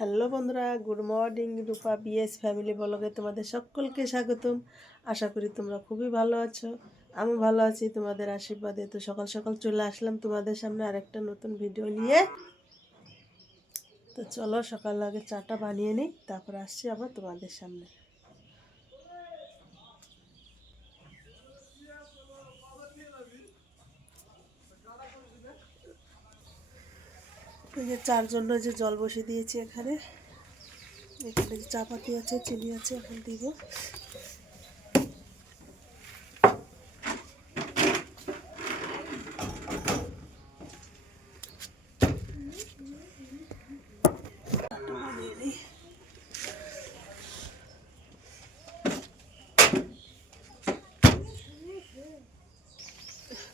Hello বন্ধুরা, good morning Rupa BS family ব্লগে তোমাদের সকলকে স্বাগতম। আশা করি তোমরা খুবই ভালো আছো, আমি ভালো আছি, তোমাদের আশীর্বাদে। তো সকাল সকাল চলে আসলাম তোমাদের সামনে আরেকটা নতুন ভিডিও নিয়ে। তো চলো সকাল আগে চাটা বানিয়ে নিই, তারপর আসছি আবার তোমাদের সামনে। এই যে চার জন্য যে জল বসিয়ে দিয়েছি এখানে এখানে যে চাপাতি আছে, চিনি আছে, এখন দিব।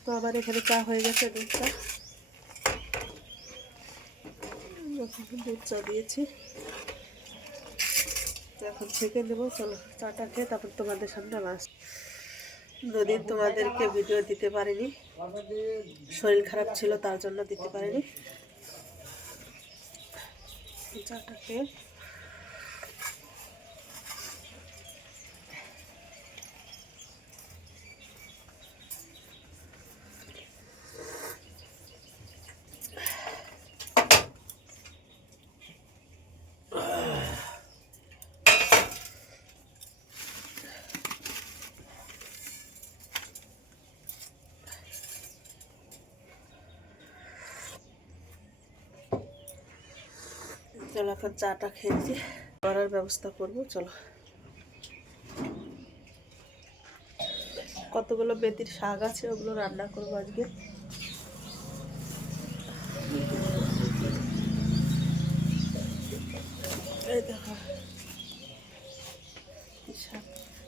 তো আবার এখানে চা হয়ে গেছে দুধটা এখন দুধ চা দিয়েছি এখন ছেঁকে দেবো। চলো, চাটা খেয়ে তারপর তোমাদের সামনে মাছ দুদিন তোমাদেরকে ভিডিও দিতে পারিনি। শরীর খারাপ ছিল, তার জন্য দিতে পারিনি। চাটা খেয়ে চলো এখন চাটা খেয়েছি করার ব্যবস্থা করব, চলো। কতগুলো বেতির শাক আছে, ওগুলো রান্না করব আজকে। এই শাক।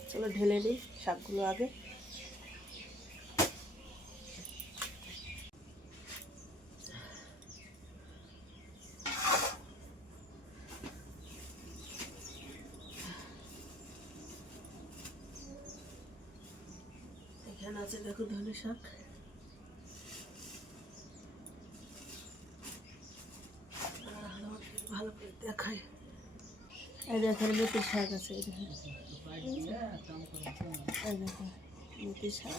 চলো ঢেলে নিই শাকগুলো আগে এখানে আছে, দেখো ধনে শাক। ভালো করে দেখাই। এই দেখেন মেথির শাক আছে এই দেখো শাক।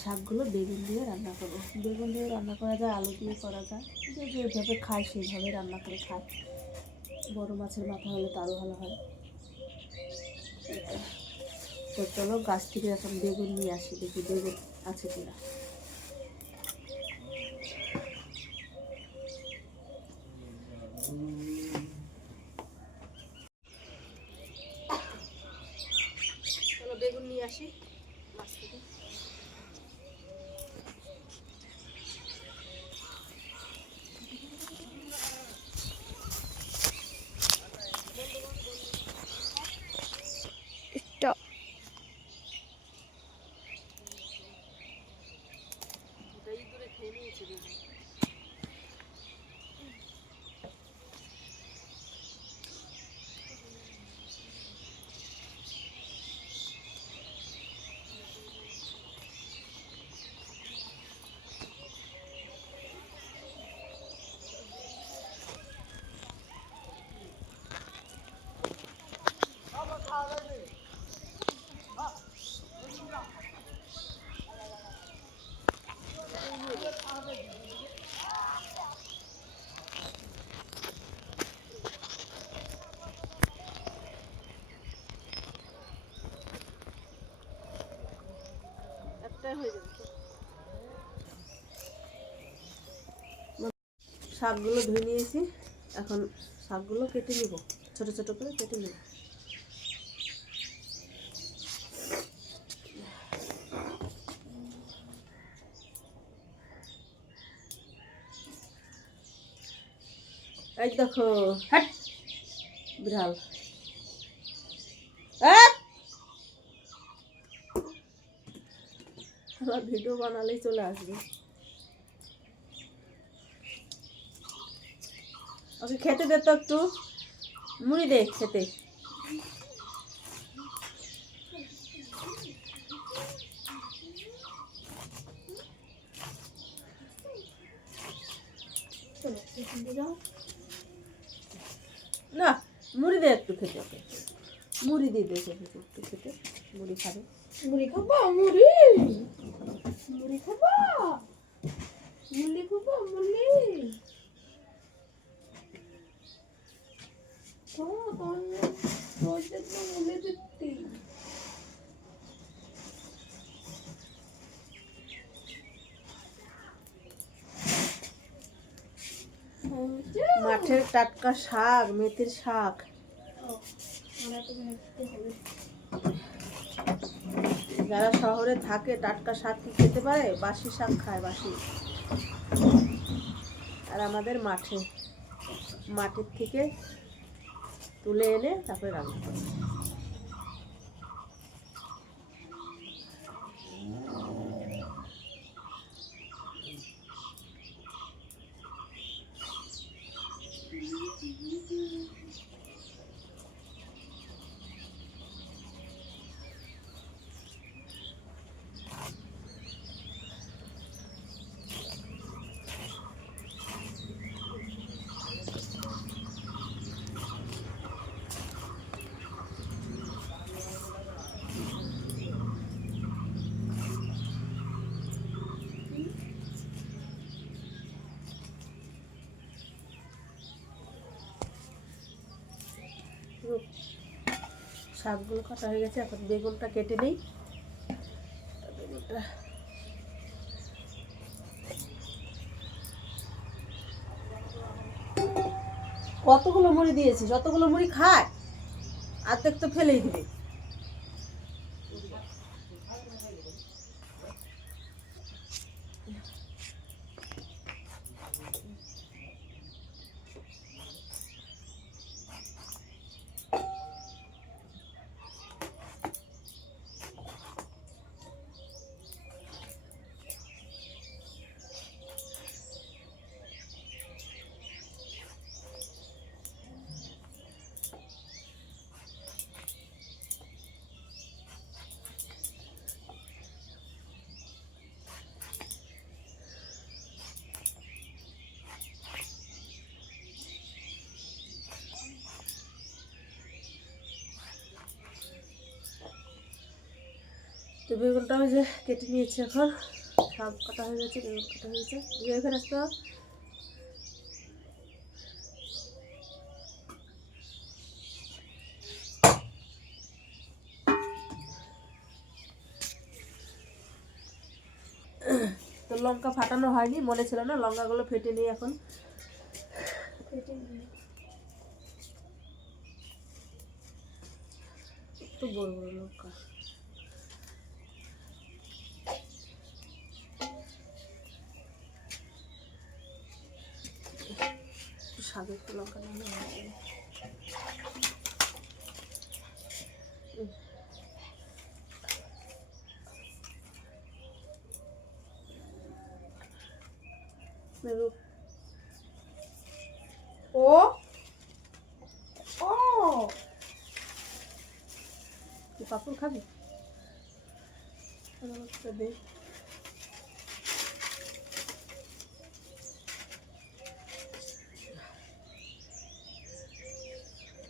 শাকগুলো বেগুন দিয়ে রান্না করব। বেগুন দিয়ে রান্না করা যায়, আলু দিয়ে করা যায়। যে যেভাবে খায় সেইভাবে রান্না করে খায়। বড় মাছের মাথা হলে তারও ভালো হয়। তো চলো গাছ থেকে এখন বেগুন নিয়ে আসি, দেখি বেগুন আছে কিনা। শাকগুলো ধুয়ে নিয়েছি। এখন শাকগুলো কেটে নিব। ছোট ছোট করে কেটে নিব। এই দেখো হ্যাট বিড়াল। হ্যাট! আবার ভিডিও বানালেই চলে আসবে। ওকে খেতে দে তো একটু। মুড়ি দে খেতে। না, মুড়ি দে একটু খেতে ওকে। মুড়ি দিয়ে দে, একটু খেতে। মুড়ি খাবে। মুড়ি খাব? মুড়ি? মাঠের টাটকা শাক, মেথির শাক। যারা শহরে থাকে, টাটকা শাক কি খেতে পারে? বাসি শাক খায় বাসি আর আমাদের মাঠে। মাঠের থেকে তুলে এনে তারপরে রান্না করে। পুরো শাকগুলো কাটা হয়ে গেছে, এখন বেগুনটা কেটে নিই। বেগুনটা কতগুলো মুড়ি দিয়েছি যতগুলো মুড়ি খায় আর তো ফেলেই দিবে। তো বেগুনটা ওই যে কেটে নিয়েছি এখন। সব কাটা হয়ে গেছে বেগুন কাটা হয়ে গেছে। দিয়ে এখানে একটা তো লঙ্কা ফাটানো হয়নি মনে ছিল না লঙ্কাগুলো ফেটে নিই এখন। একটু বড় বড় লঙ্কা একটু স্বাদে একটু লঙ্কা নিয়ে নেব ও ও তুই পাপড় খাবি আমাকে দে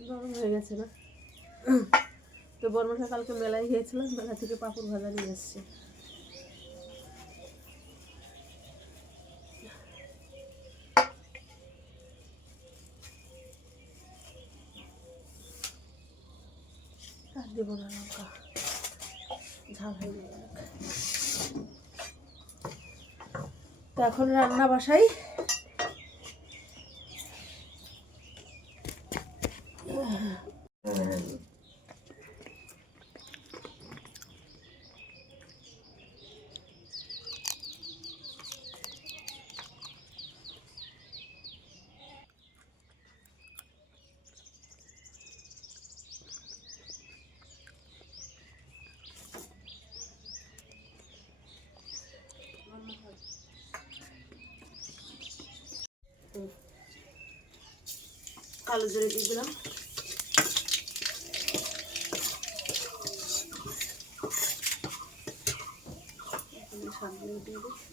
গরম হয়ে গেছে না। তো বর্মশা কালকে মেলায় গিয়েছিলাম, মেলা থেকে পাপড় ভাজা নিয়ে এসছে। আর না লঙ্কা। ঝাল হয়ে অনেক। তো এখন রান্না বাসাই কালো জিরে দিয়ে দিলাম। শাকগুলো দিয়ে দিই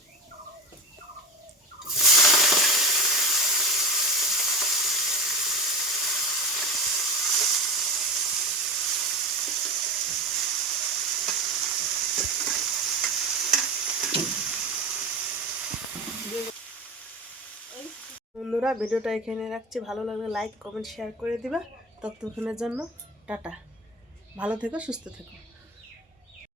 বন্ধুরা, ভিডিওটা এখানে রাখছি। ভালো লাগলে লাইক কমেন্ট শেয়ার করে দিবা। ততক্ষণের জন্য টাটা। ভালো থেকো, সুস্থ থেকো।